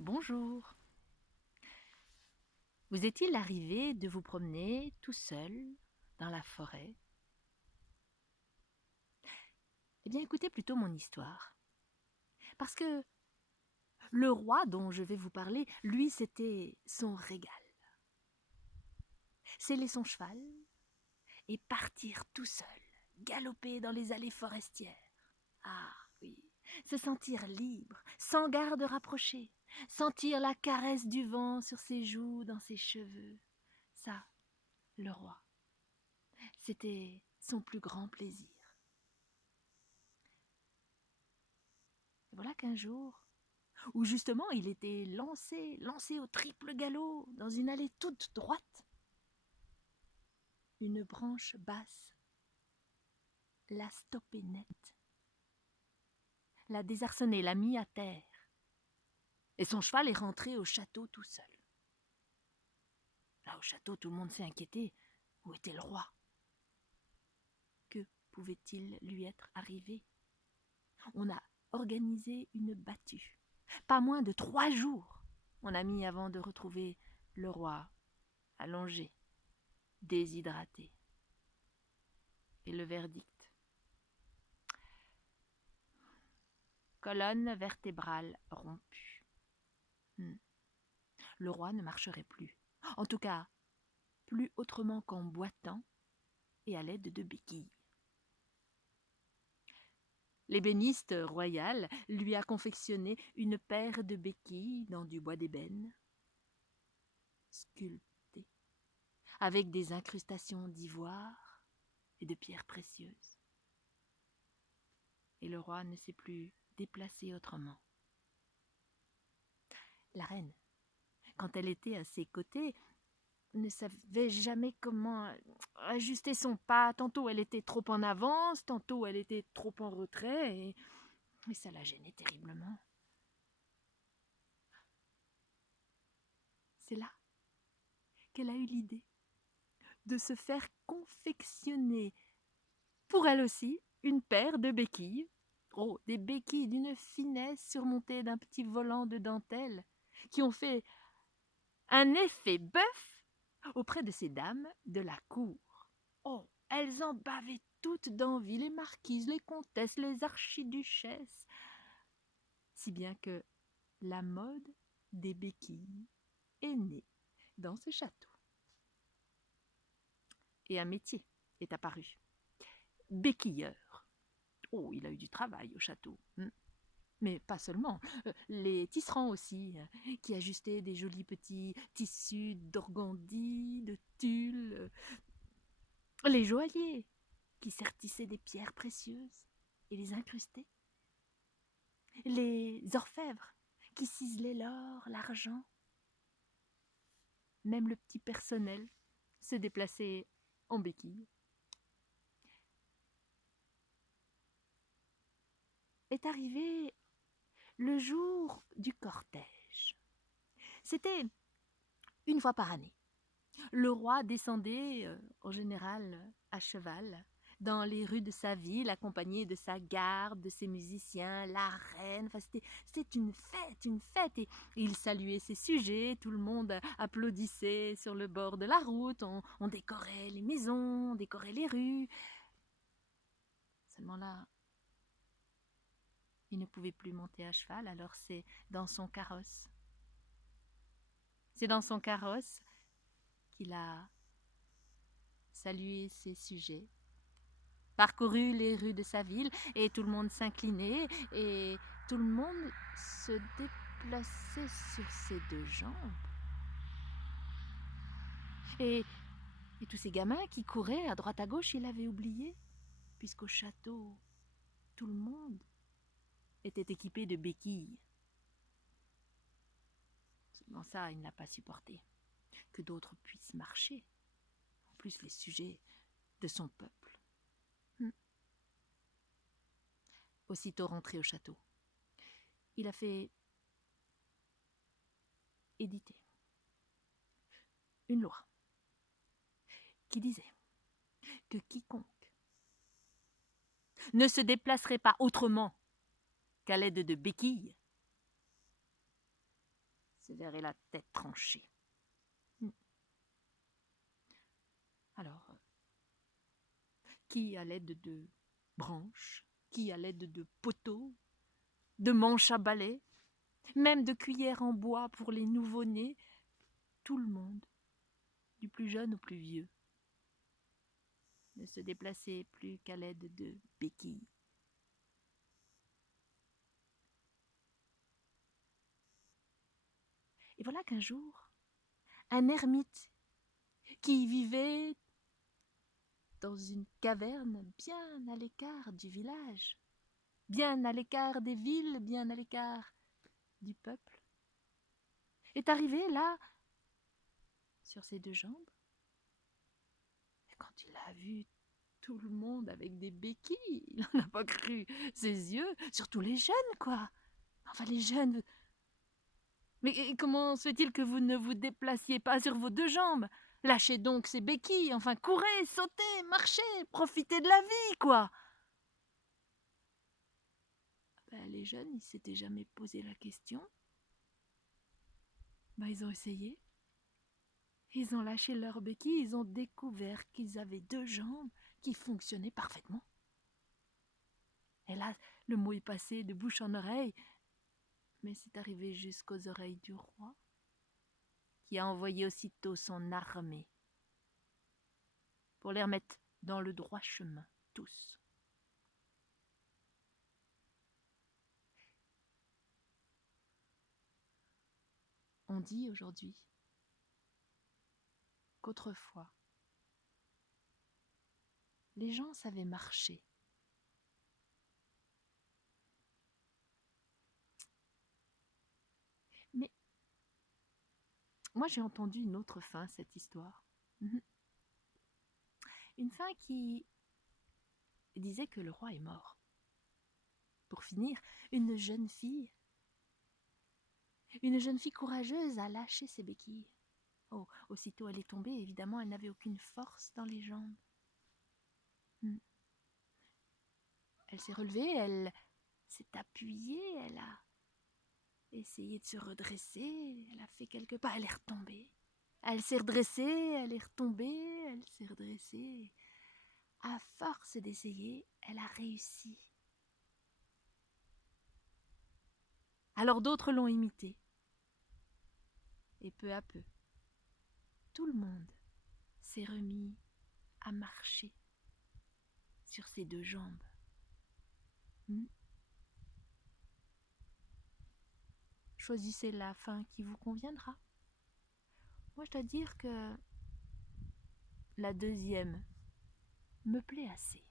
Bonjour. Vous est-il arrivé de vous promener tout seul dans la forêt? Eh bien, écoutez plutôt mon histoire. Parce que le roi dont je vais vous parler, lui, c'était son régal. Sceller son cheval et partir tout seul, galoper dans les allées forestières. Ah oui, se sentir libre, sans garde rapprochée, sentir la caresse du vent sur ses joues, dans ses cheveux. Ça, le roi. C'était son plus grand plaisir. Et voilà qu'un jour, où justement il était lancé au triple galop, dans une allée toute droite, une branche basse l'a stoppé net, l'a désarçonné, l'a mis à terre, et son cheval est rentré au château tout seul. Là, au château, tout le monde s'est inquiété. Où était le roi? Que pouvait-il lui être arrivé? On a organisé une battue. Pas moins de 3 jours on a mis avant de retrouver le roi allongé, déshydraté. Et le verdict: colonne vertébrale rompue. Le roi ne marcherait plus. En tout cas, plus autrement qu'en boitant et à l'aide de béquilles. L'ébéniste royal lui a confectionné une paire de béquilles dans du bois d'ébène, sculptées, avec des incrustations d'ivoire et de pierres précieuses. Et le roi ne s'est plus déplacé autrement. La reine, quand elle était à ses côtés, ne savait jamais comment ajuster son pas. Tantôt elle était trop en avance, tantôt elle était trop en retrait, et ça la gênait terriblement. C'est là qu'elle a eu l'idée de se faire confectionner, pour elle aussi, une paire de béquilles. Oh, des béquilles d'une finesse surmontées d'un petit volant de dentelle, qui ont fait un effet bœuf auprès de ces dames de la cour. Oh, elles en bavaient toutes d'envie, les marquises, les comtesses, les archiduchesses, si bien que la mode des béquilles est née dans ce château. Et un métier est apparu: béquilleur. Oh, il a eu du travail au château. Mais pas seulement, les tisserands aussi, qui ajustaient des jolis petits tissus d'organdie, de tulle, les joailliers, qui sertissaient des pierres précieuses et les incrustaient, les orfèvres, qui ciselaient l'or, l'argent. Même le petit personnel se déplaçait en béquille. Est arrivé le jour du cortège. C'était une fois par année. Le roi descendait, en général, à cheval, dans les rues de sa ville, accompagné de sa garde, de ses musiciens, la reine. Enfin, c'était une fête. Et il saluait ses sujets, tout le monde applaudissait sur le bord de la route, on décorait les maisons, on décorait les rues. Seulement là, il ne pouvait plus monter à cheval, alors c'est dans son carrosse. C'est dans son carrosse qu'il a salué ses sujets, parcouru les rues de sa ville, et tout le monde s'inclinait, et tout le monde se déplaçait sur ses 2 jambes. Et tous ces gamins qui couraient à droite à gauche, il avait oublié, puisqu'au château, tout le monde était équipé de béquilles. Seulement ça, il n'a pas supporté, que d'autres puissent marcher, en plus les sujets de son peuple. Aussitôt rentré au château, il a fait éditer une loi qui disait que quiconque ne se déplacerait pas autrement qu'à l'aide de béquilles se verrait la tête tranchée. Alors, qui à l'aide de branches, qui à l'aide de poteaux, de manches à balai, même de cuillères en bois pour les nouveau-nés, tout le monde, du plus jeune au plus vieux, ne se déplaçait plus qu'à l'aide de béquilles. Et voilà qu'un jour, un ermite qui vivait dans une caverne bien à l'écart du village, bien à l'écart des villes, bien à l'écart du peuple, est arrivé là, sur ses deux jambes. Et quand il a vu tout le monde avec des béquilles, il n'en a pas cru ses yeux, surtout les jeunes, quoi. Enfin, les jeunes. Mais comment se fait-il que vous ne vous déplaciez pas sur vos deux jambes? Lâchez donc ces béquilles, enfin, courez, sautez, marchez, profitez de la vie, quoi. Ben, les jeunes, ils s'étaient jamais posé la question. Ben, ils ont essayé. Ils ont lâché leurs béquilles, ils ont découvert qu'ils avaient deux jambes qui fonctionnaient parfaitement. Et là, le mot est passé de bouche en oreille, mais c'est arrivé jusqu'aux oreilles du roi, qui a envoyé aussitôt son armée pour les remettre dans le droit chemin, tous. On dit aujourd'hui qu'autrefois, les gens savaient marcher. Mais moi, j'ai entendu une autre fin, cette histoire. Une fin qui disait que le roi est mort. Pour finir, une jeune fille courageuse a lâché ses béquilles. Oh, aussitôt elle est tombée, évidemment, elle n'avait aucune force dans les jambes. Elle s'est relevée, elle s'est appuyée, elle a essayé de se redresser, elle a fait quelques pas, elle est retombée. Elle s'est redressée, elle est retombée, elle s'est redressée. À force d'essayer, elle a réussi. Alors d'autres l'ont imitée. Et peu à peu, tout le monde s'est remis à marcher sur ses deux jambes. Choisissez la fin qui vous conviendra. Moi, je dois dire que la deuxième me plaît assez.